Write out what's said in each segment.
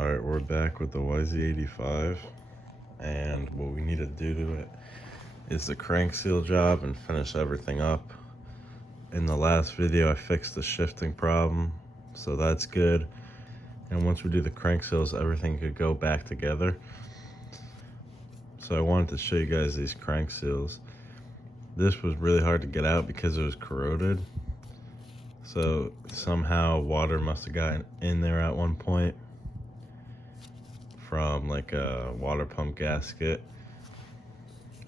Alright, we're back with the Yz85, and what we need to do to it is the crank seal job and finish everything up. In the last video I fixed the shifting problem, so that's good. And once we do the crank seals, everything could go back together. So I wanted to show you guys these crank seals. This was really hard to get out because it was corroded. So somehow water must have gotten in there at one point from like a water pump gasket.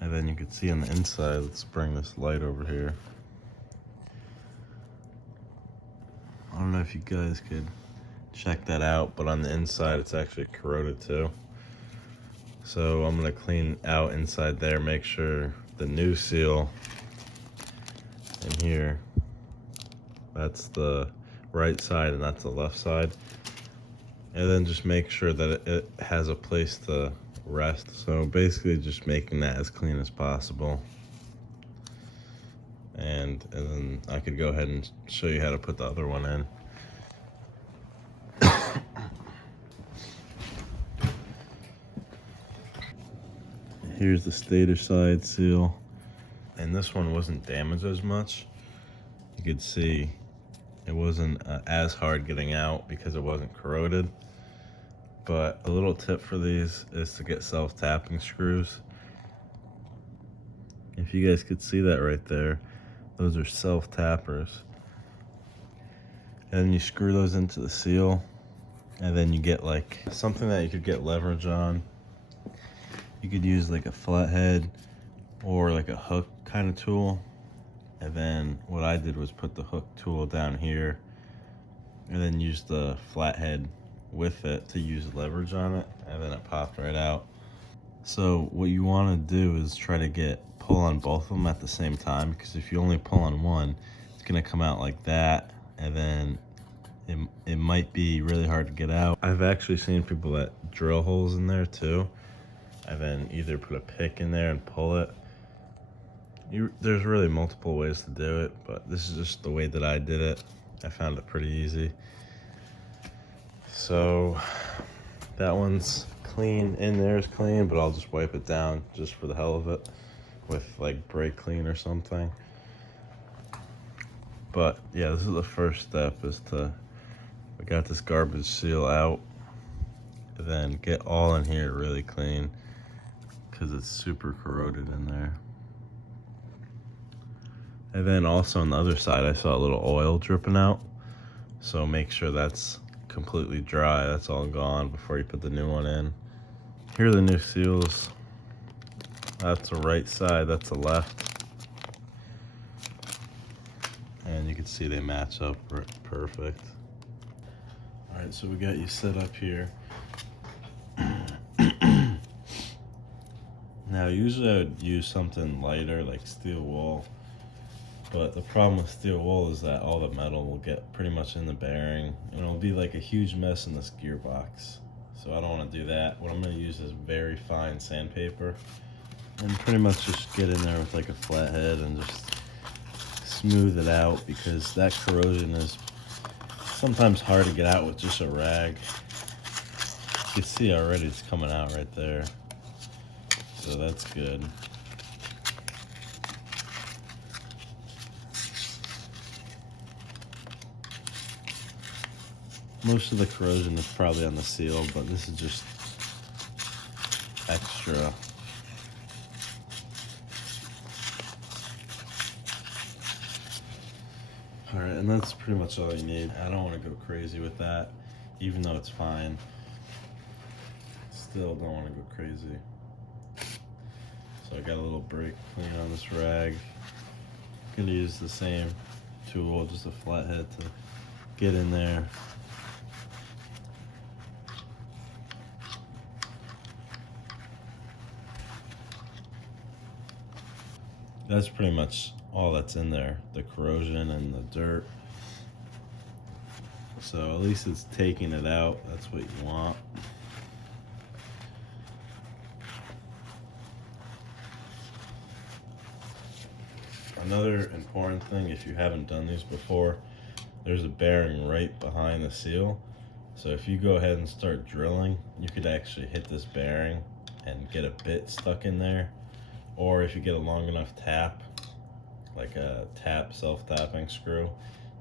And then you can see on the inside, let's bring this light over here. I don't know if you guys could check that out, but on the inside it's actually corroded too. So I'm gonna clean out inside there, make sure the new seal in here, that's the right side and that's the left side. And then just make sure that it has a place to rest. So basically just making that as clean as possible. And then I could go ahead and show you how to put the other one in. Here's the Stator side seal. And this one wasn't damaged as much. You could see it wasn't as hard getting out because it wasn't corroded. But a little tip for these is to get self-tapping screws. If you guys could see that right there, those are self-tappers. And you screw those into the seal, and then you get like something that you could get leverage on. You could use like a flathead or like a hook kind of tool. And then what I did was put the hook tool down here and then use the flathead with it to use leverage on it, and then it popped right out. So what you want to do is try to pull on both of them at the same time, because if you only pull on one, it's going to come out like that, and then it might be really hard to get out. I've actually seen people that drill holes in there too, and then either put a pick in there and pull it. There's really multiple ways to do it, but this is just the way that I did it. I found it pretty easy. So that one's clean, in there is clean, but I'll just wipe it down just for the hell of it with like brake clean or something. But yeah, this is the first step, is we got this garbage seal out, and then get all in here really clean because it's super corroded in there. And then also on the other side, I saw a little oil dripping out. So make sure that's completely dry, that's all gone before you put the new one in. Here are the new seals. That's the right side, that's the left. And you can see they match up perfect. All right, so we got you set up here. Now, usually I would use something lighter like steel wool. But the problem with steel wool is that all the metal will get pretty much in the bearing, and it'll be like a huge mess in this gearbox. So I don't want to do that. What I'm going to use is very fine sandpaper, and pretty much just get in there with like a flathead and just smooth it out, because that corrosion is sometimes hard to get out with just a rag. You can see already it's coming out right there. So that's good. Most of the corrosion is probably on the seal, but this is just extra. All right, and that's pretty much all you need. I don't want to go crazy with that, even though it's fine. Still don't want to go crazy. So I got a little brake clean on this rag. I'm gonna use the same tool, just a flathead, to get in there. That's pretty much all that's in there, the corrosion and the dirt. So at least it's taking it out, that's what you want. Another important thing, if you haven't done these before, there's a bearing right behind the seal. So if you go ahead and start drilling, you could actually hit this bearing and get a bit stuck in there. Or if you get a long enough tap, like a self-tapping screw,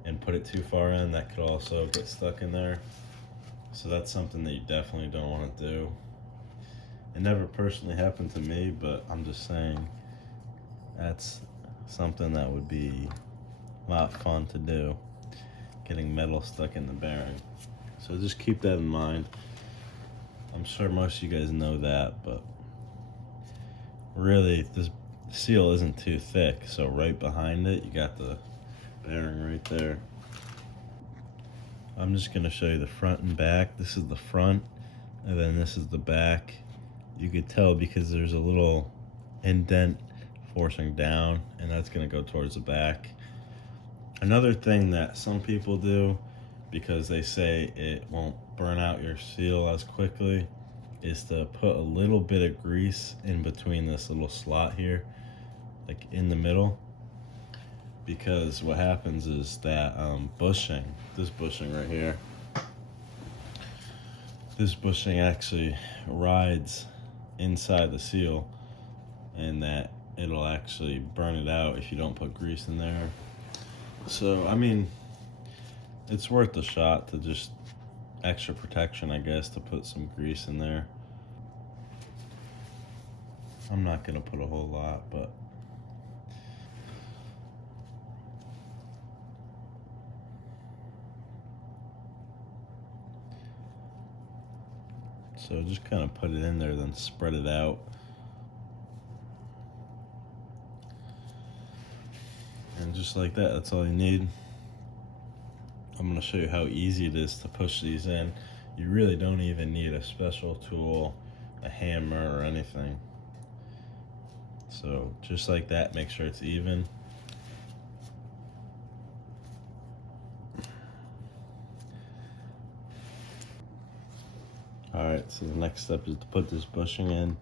and put it too far in, that could also get stuck in there. So that's something that you definitely don't want to do. It never personally happened to me, but I'm just saying that's something that would be a lot fun to do, getting metal stuck in the bearing. So just keep that in mind. I'm sure most of you guys know that, but really this seal isn't too thick, so right behind it you got the bearing right there. I'm just going to show you the front and back. This is the front, and then this is the back. You could tell because there's a little indent forcing down, and that's going to go towards the back. Another thing that some people do, because they say it won't burn out your seal as quickly, is to put a little bit of grease in between this little slot here, like in the middle. Because what happens is that this bushing right here, this bushing actually rides inside the seal, and that it'll actually burn it out if you don't put grease in there. So I mean, it's worth a shot to just extra protection, I guess, to put some grease in there. I'm not gonna put a whole lot, but so just kind of put it in there, then spread it out. And just like that, that's all you need. I'm going to show you how easy it is to push these in. You really don't even need a special tool, a hammer, or anything. So just like that, make sure it's even. Alright, so the next step is to put this bushing in.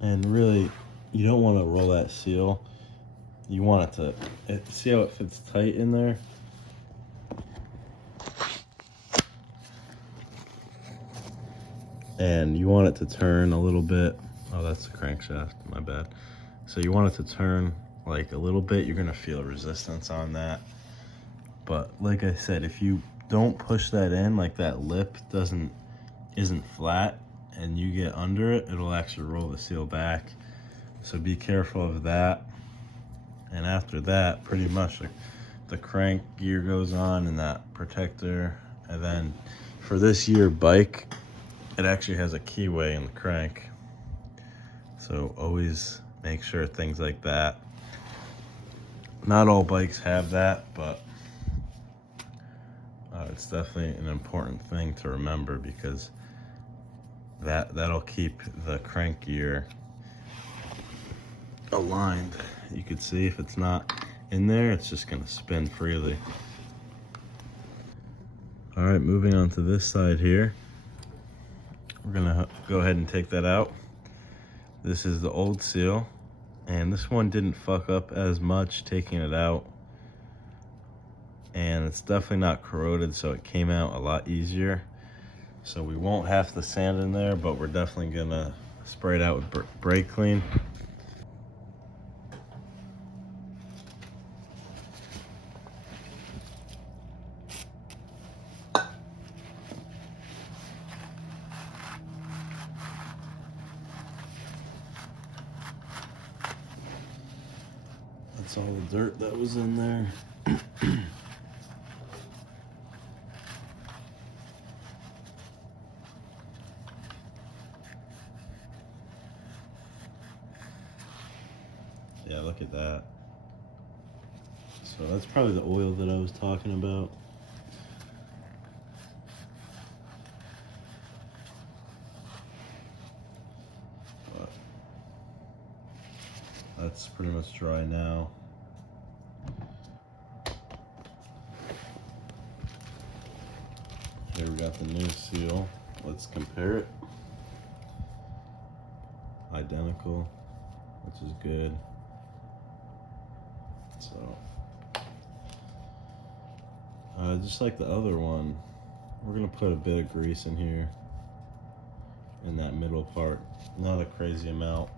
And really, you don't want to roll that seal. You want it to, see how it fits tight in there? And you want it to turn a little bit. Oh, that's the crankshaft, my bad. So you want it to turn like a little bit. You're gonna feel resistance on that. But like I said, if you don't push that in, like that lip isn't flat, and you get under it, it'll actually roll the seal back. So be careful of that. And after that, pretty much the crank gear goes on and that protector. And then for this year bike, it actually has a keyway in the crank. So always make sure things like that. Not all bikes have that, but it's definitely an important thing to remember, because that'll keep the crank gear aligned. You could see if it's not in there, it's just gonna spin freely. All right, moving on to this side here. We're gonna go ahead and take that out. This is the old seal, and this one didn't fuck up as much taking it out. And it's definitely not corroded, so it came out a lot easier. So we won't have to sand in there, but we're definitely gonna spray it out with brake clean. That's all the dirt that was in there. Yeah, look at that. So that's probably the oil that I was talking about. But that's pretty much dry now. Here we got the new seal. Let's compare it. Identical, which is good. just like the other one, we're gonna put a bit of grease in here, in that middle part. Not a crazy amount.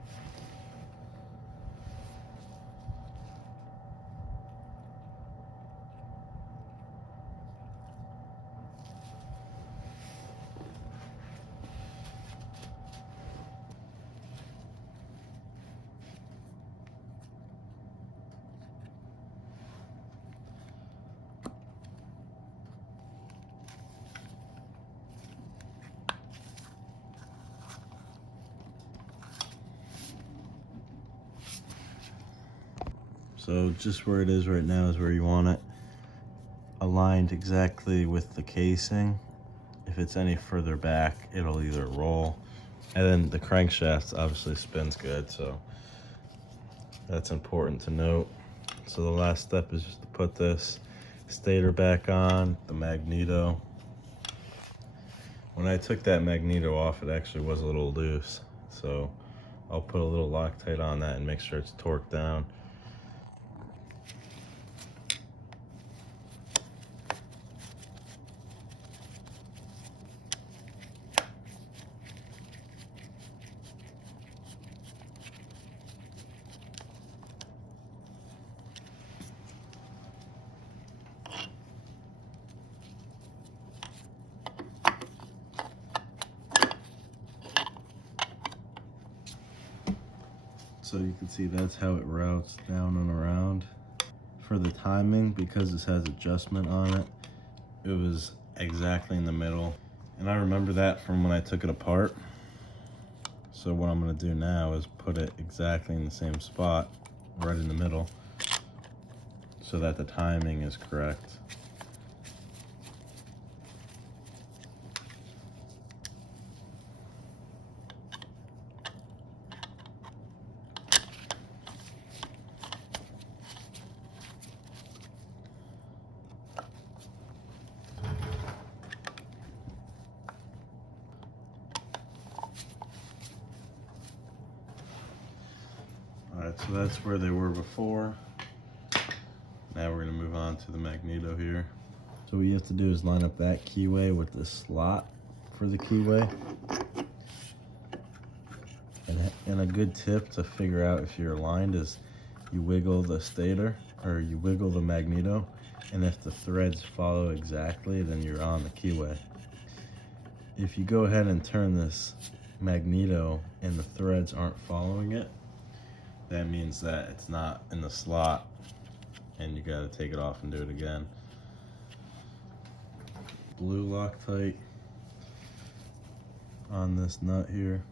So just where it is right now is where you want it. Aligned exactly with the casing. If it's any further back, it'll either roll. And then the crankshaft obviously spins good, so that's important to note. So the last step is just to put this stator back on, the magneto. When I took that magneto off, it actually was a little loose. So I'll put a little Loctite on that and make sure it's torqued down. So you can see that's how it routes down and around. For the timing, because this has adjustment on it, it was exactly in the middle. And I remember that from when I took it apart. So what I'm gonna do now is put it exactly in the same spot, right in the middle, so that the timing is correct. Alright, so that's where they were before. Now we're gonna move on to the magneto here. So what you have to do is line up that keyway with the slot for the keyway. And a good tip to figure out if you're aligned is you wiggle the stator, or you wiggle the magneto, and if the threads follow exactly, then you're on the keyway. If you go ahead and turn this magneto and the threads aren't following it, that means that it's not in the slot and you gotta take it off and do it again. Blue Loctite on this nut here.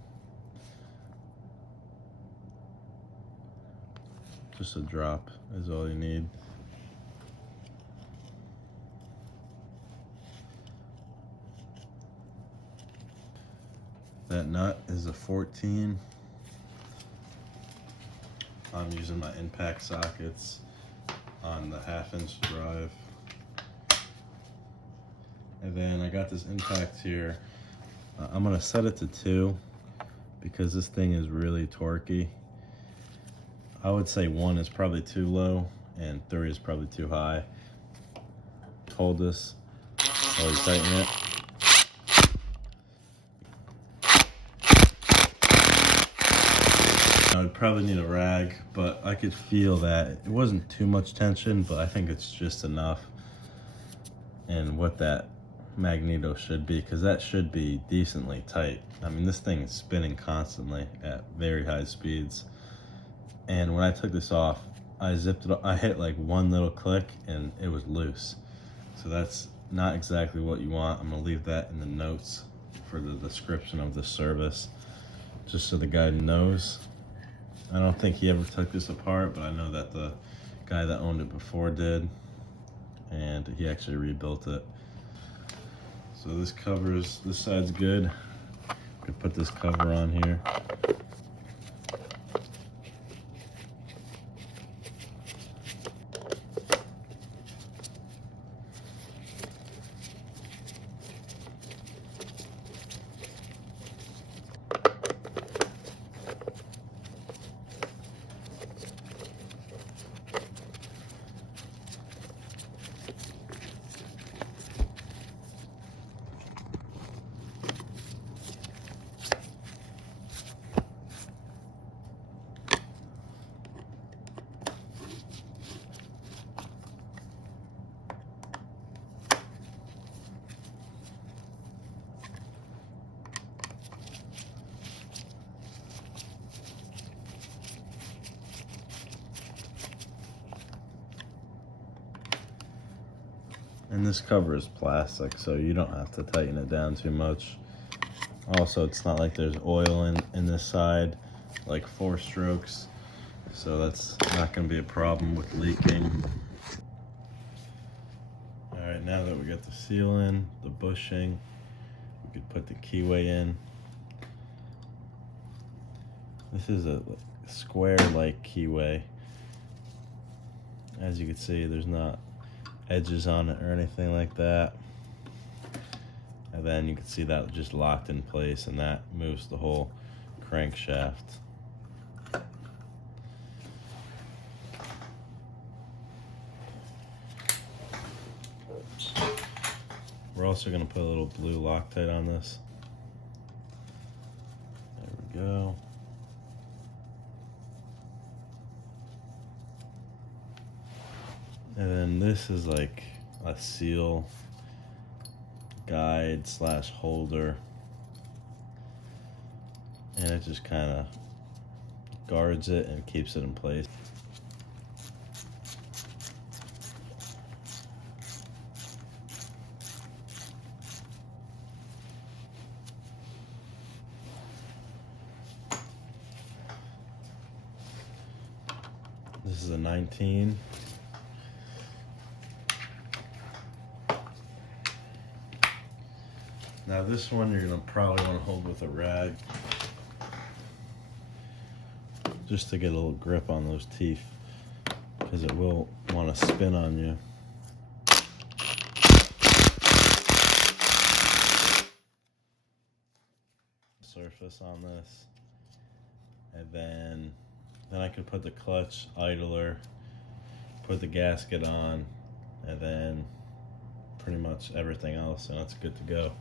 Just a drop is all you need. That nut is a 14. I'm using my impact sockets on the 1/2" drive. And then I got this impact here. I'm gonna set it to 2 because this thing is really torquey. I would say 1 is probably too low and 3 is probably too high. Hold this while you tighten it. I would probably need a rag, but I could feel that it wasn't too much tension, but I think it's just enough. And what that magneto should be, because that should be decently tight. I mean, this thing is spinning constantly at very high speeds. And when I took this off, I zipped it up. I hit like one little click and it was loose. So that's not exactly what you want. I'm gonna leave that in the notes for the description of the service, just so the guy knows. I don't think he ever took this apart, but I know that the guy that owned it before did, and he actually rebuilt it. So this covers, this side's good. Could put this cover on here. And this cover is plastic, so you don't have to tighten it down too much. Also, it's not like there's oil in this side, like 4 strokes, so that's not going to be a problem with leaking. All right, now that we got the seal in, the bushing, we could put the keyway in. This is a square-like keyway. As you can see, there's not edges on it or anything like that. And then you can see that just locked in place, and that moves the whole crankshaft. We're also going to put a little blue Loctite on this. There we go. And then this is like a seal guide / holder, and it just kind of guards it and keeps it in place. This is a 19. Now this one you're gonna probably want to hold with a rag, just to get a little grip on those teeth, because it will want to spin on you. Surface on this, and then I could put the clutch, idler, put the gasket on, and then pretty much everything else, and it's good to go.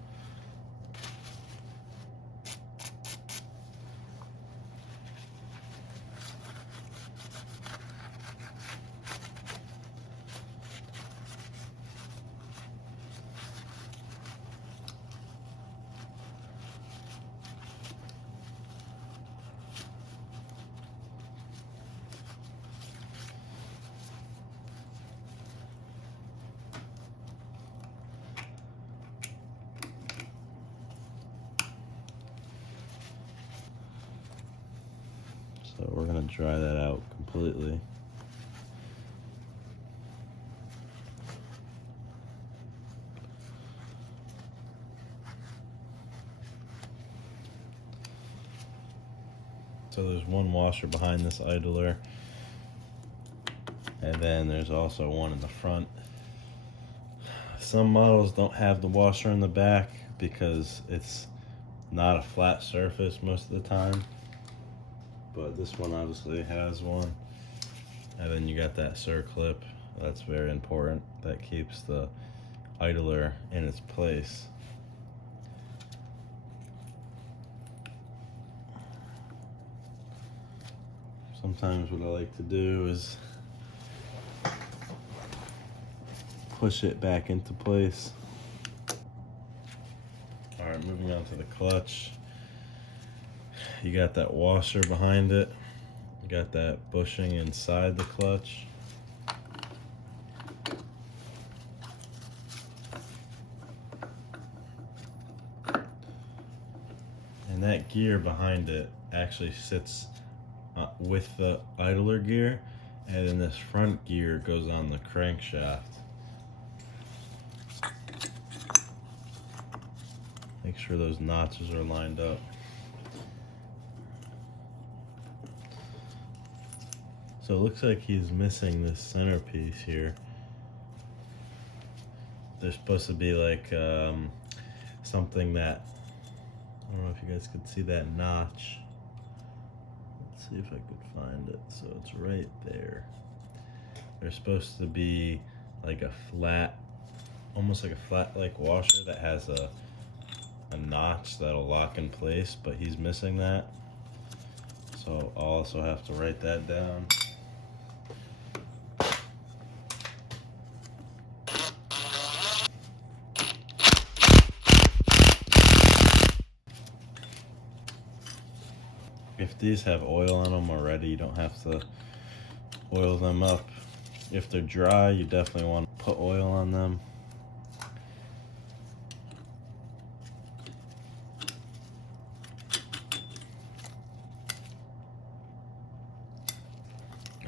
So we're gonna dry that out completely. So there's one washer behind this idler, and then there's also one in the front. Some models don't have the washer in the back because it's not a flat surface most of the time, but this one obviously has one. And then you got that circlip. That's very important. That keeps the idler in its place. Sometimes what I like to do is push it back into place. All right, moving on to the clutch. You got that washer behind it. You got that bushing inside the clutch. And that gear behind it actually sits with the idler gear, and then this front gear goes on the crankshaft. Make sure those notches are lined up. So it looks like he's missing this centerpiece here. There's supposed to be like something that, I don't know if you guys could see that notch. Let's see if I could find it. So it's right there. There's supposed to be like a flat, almost like a flat like washer that has a notch that'll lock in place, but he's missing that. So I'll also have to write that down. If these have oil on them already, you don't have to oil them up. If they're dry, you definitely want to put oil on them.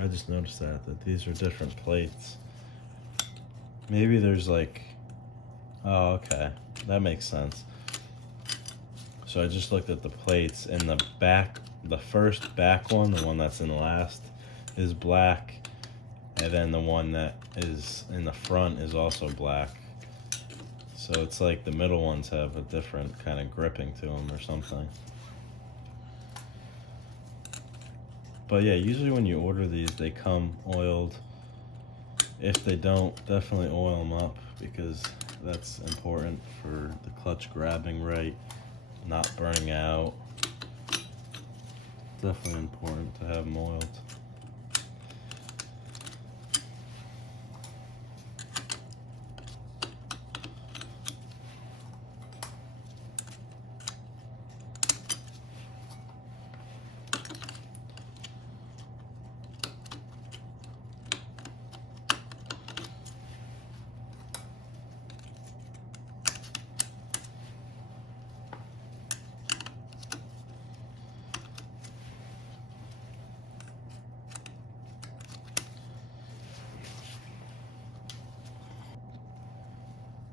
I just noticed that these are different plates. Maybe there's like, oh, okay, that makes sense. So I just looked at the plates, and the back, the first back one, the one that's in last, is black, and then the one that is in the front is also black. So it's like the middle ones have a different kind of gripping to them or something. But yeah, usually when you order these, they come oiled. If they don't, definitely oil them up, because that's important for the clutch grabbing right, not burning out. Definitely important to have them oiled.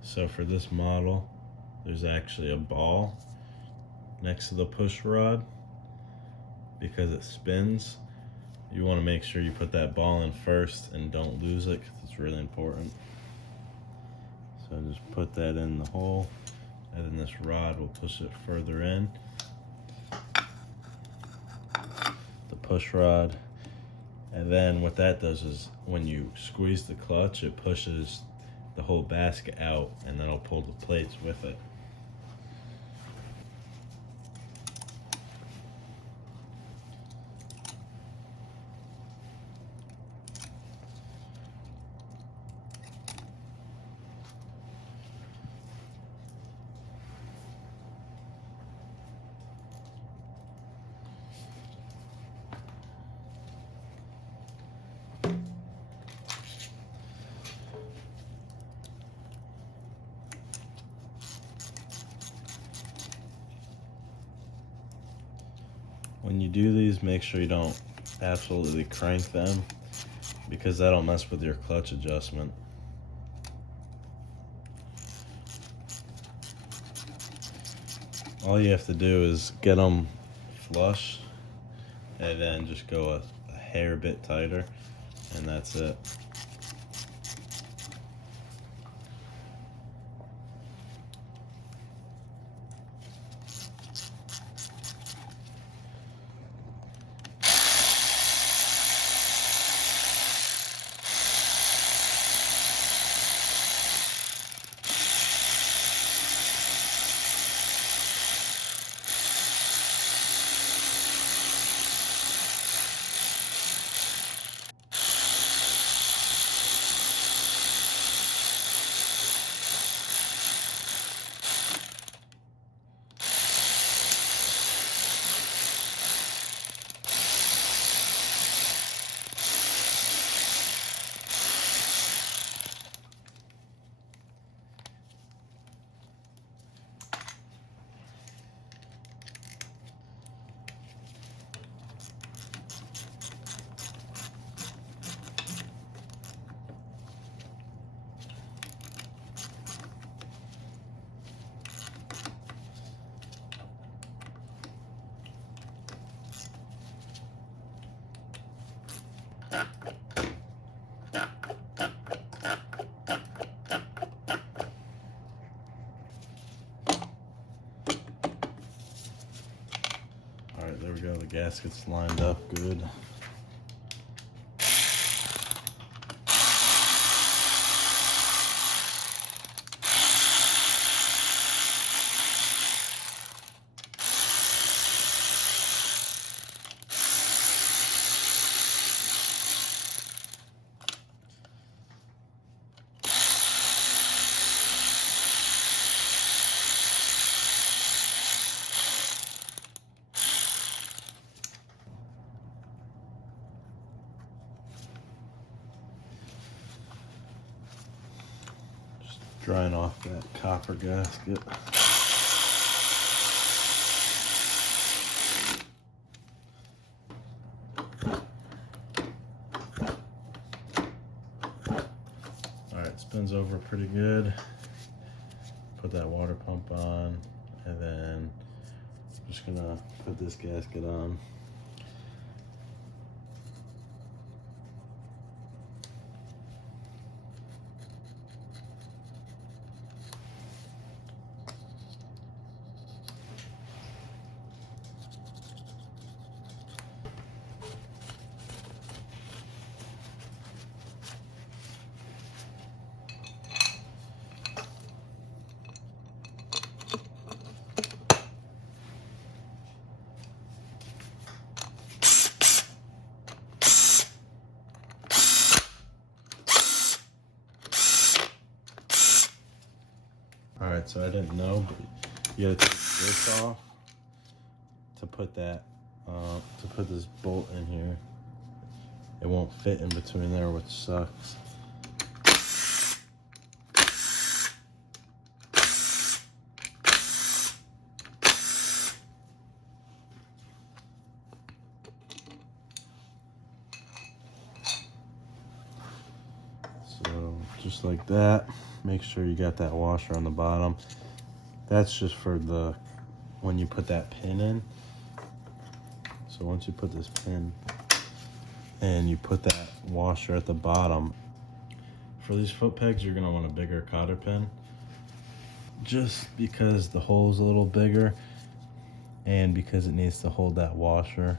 So for this model, there's actually a ball next to the push rod because it spins. You want to make sure you put that ball in first and don't lose it, because it's really important. So just put that in the hole, and then this rod will push it further in. The push rod. And then what that does is when you squeeze the clutch, it pushes the whole basket out, and then it'll pull the plates with it. When you do these, make sure you don't absolutely crank them, because that'll mess with your clutch adjustment. All you have to do is get them flush, and then just go a hair bit tighter, and that's it. Alright, there we go, the gasket's lined up good. Drying off that copper gasket. spins over pretty good. Put that water pump on, and then I'm just gonna put this gasket on. Alright, so I didn't know, but you gotta take this off to put that, to put this bolt in here. It won't fit in between there, which sucks. So just like that, make sure you got that washer on the bottom. That's just for the, when you put that pin in. So once you put this pin and you put that washer at the bottom, for these foot pegs you're gonna want a bigger cotter pin, just because the hole's a little bigger and because it needs to hold that washer.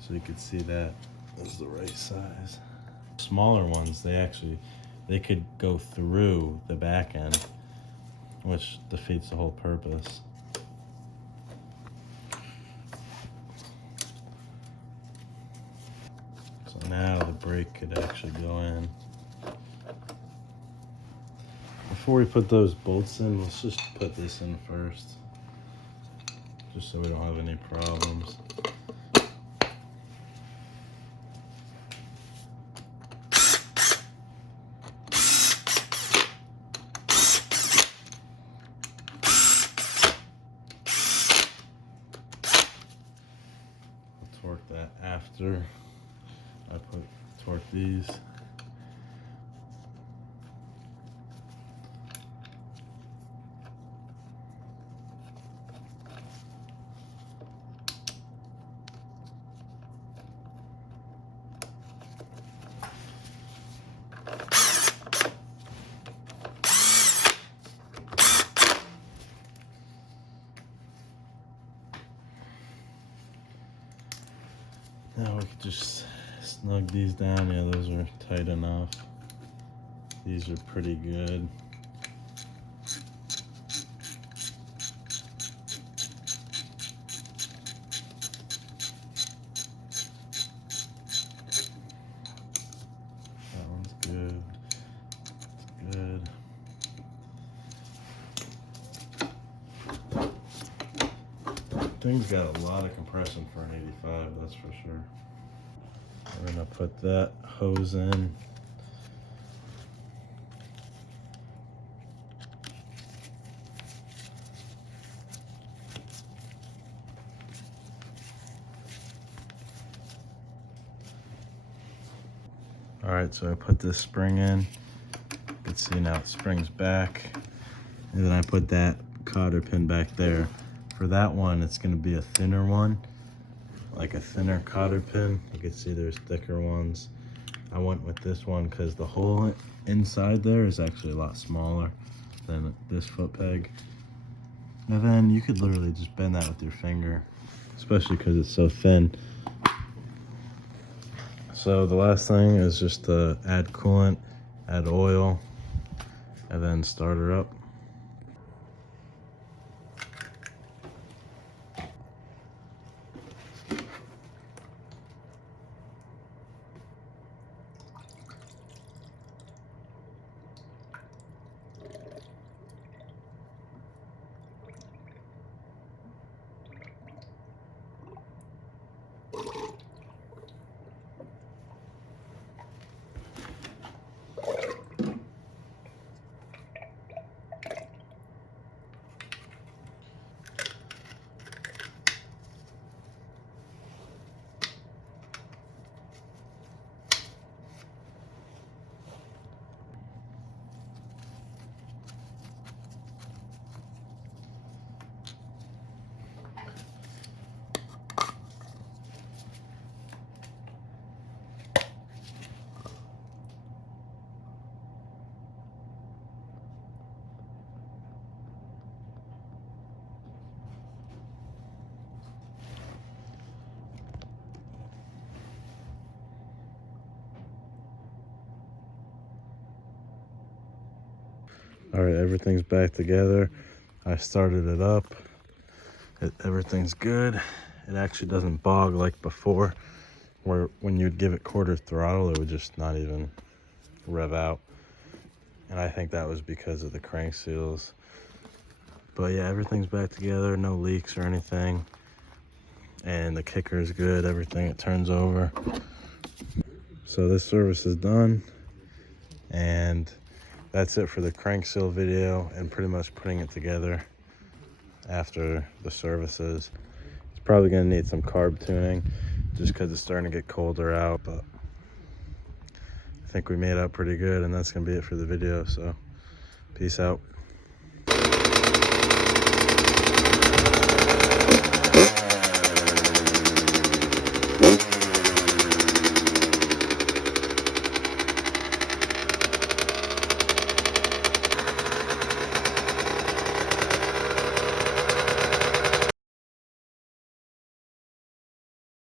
So you can see that is the right size. Smaller ones, they could go through the back end, which defeats the whole purpose. So now the brake could actually go in. Before we put those bolts in, let's just put this in first, just so we don't have any problems. Torque that after I torque these. Now we could just snug these down. Yeah, those are tight enough. These are pretty good. That one's good. It's good. Thing's got a lot of compression for an 85, that's for sure. We're gonna put that hose in. All right, so I put this spring in. You can see now it springs back. And then I put that cotter pin back there. For that one, it's gonna be a thinner one, like a thinner cotter pin. You can see there's thicker ones. I went with this one because the hole inside there is actually a lot smaller than this foot peg. And then you could literally just bend that with your finger, especially because it's so thin. So the last thing is just to add coolant, add oil, and then start her up. All right, everything's back together. I started it up. Everything's good. It actually doesn't bog like before, where when you'd give it quarter throttle, it would just not even rev out. And I think that was because of the crank seals. But yeah, everything's back together, no leaks or anything. And the kicker is good, everything, it turns over. So this service is done. And that's it for the crank seal video and pretty much putting it together after the services. It's probably gonna need some carb tuning just because it's starting to get colder out, but I think we made out pretty good, and that's gonna be it for the video. So peace out.